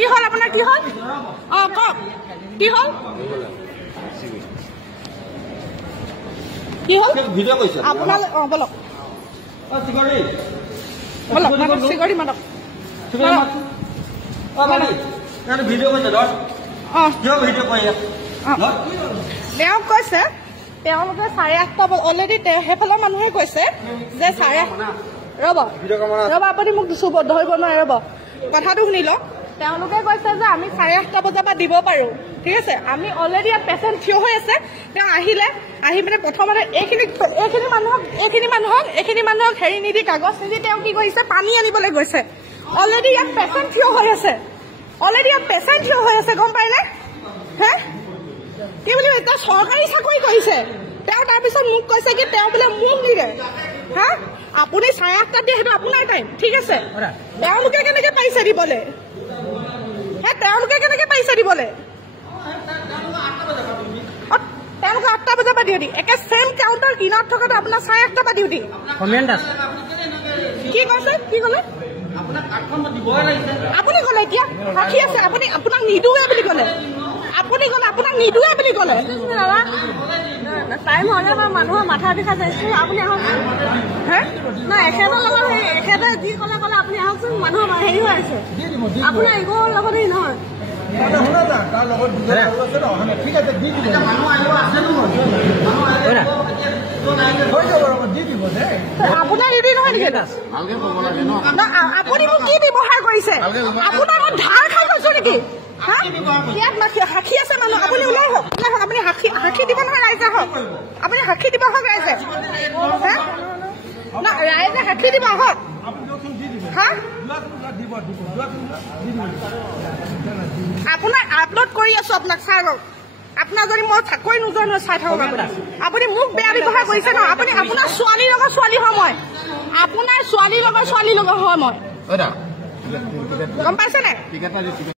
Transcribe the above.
কি হল আপোনাৰ কি হল কওক কি হল কি হল ভিডিঅ' কৈছে আপোনাৰ বলক চিগৰি মাতক ভিডিঅ' কৈছে ধৰ কিয় ভিডিঅ' কৈ তেওঁক কৈছে তেওঁলোকে 8:30 অলৰেডি সেইফালৰ মানুহে কৈছে যে ৰ'ব আপুনি মোক ধৰিব নোৱাৰে ৰ'ব কথাটো শুনি লওক তেওঁলোকে কৈছে যে আমি 8:30 বজাৰ পৰা দিব পাৰো ঠিক আছে আমি অলৰেডি ইয়াত পেচেণ্ট থিয় হৈ আছে তেওঁ আহি মানে প্ৰথমতে এইখিনি মানুহক হেৰি নিদি কাগজ নিদি তেওঁ কি কৰিছে পানী আনিবলৈ গৈছে অলৰেডি ইয়াত পেচেণ্ট থিয় হৈ আছে গম পাইনে হে কি বুলি তেওঁ চৰকাৰী চাকৰি কৰিছে তেওঁ তাৰপিছত মোক কৈছে কি তেওঁ বোলে মোক নিদিয়ে হা আপুনি 8:30 দিয়ে সেইটো আপোনাৰ টাইম ঠিক আছে তেওঁলোকে কেনেকে পাইছে দিবলৈ তেওঁলোকে কেনেকে পাইছে দিবলৈ তেওঁলোকে 8টা বজাৰ পৰা ডিউটি একে চেম কাউণ্টাৰ কিনাৰত থকাটো আপোনাৰ 8:30 পৰা ডিউটি কি কৈছে কি ক'লে আপুনি ক'লে এতিয়া সাক্ষী আছে আপুনি আপোনাক নিদোৱে বুলি ক'লে আপোনাক নিদোৱে বুলি ক'লে টাইম হ'লে বা মানুহৰ মাথা বিষা যাইছো আপুনি আহক হে না এখেতৰ লগত এখেতে যি ক'লে আপুনি আহকচোন মানুহৰ হেৰি হৈ আছে আপোনাৰ ইগোৰ লগত হেৰি নহয় আপোনাৰ ডিউটি নহয় নেকি আপুনি মোক কি ব্যৱহাৰ কৰিছে আপোনাৰ ধাৰ খাই গৈছো নেকি সাক্ষী আছে মানুহ আপুনি ওলাই হওক আপুনি সাক্ষী দিব নহয় ৰাইজে হওক আপুনি সাক্ষী দিব হওক ৰাইজে ৰাইজে সাক্ষী দিব হওক আপোনাক আপলোড কৰি আছো আপোনাক চাই লওক আপোনাৰ যদি মই চাকৰি নোযোৱা নহয় চাই থাকক আপুনি মোক বেয়া ব্যৱহাৰ কৰিছে ন আপুনি আপোনাৰ ছোৱালীৰ লগত ছোৱালী হয় মই আপোনাৰ ছোৱালীৰ লগত ছোৱালীৰ লগত হয় মই গম পাইছে নাই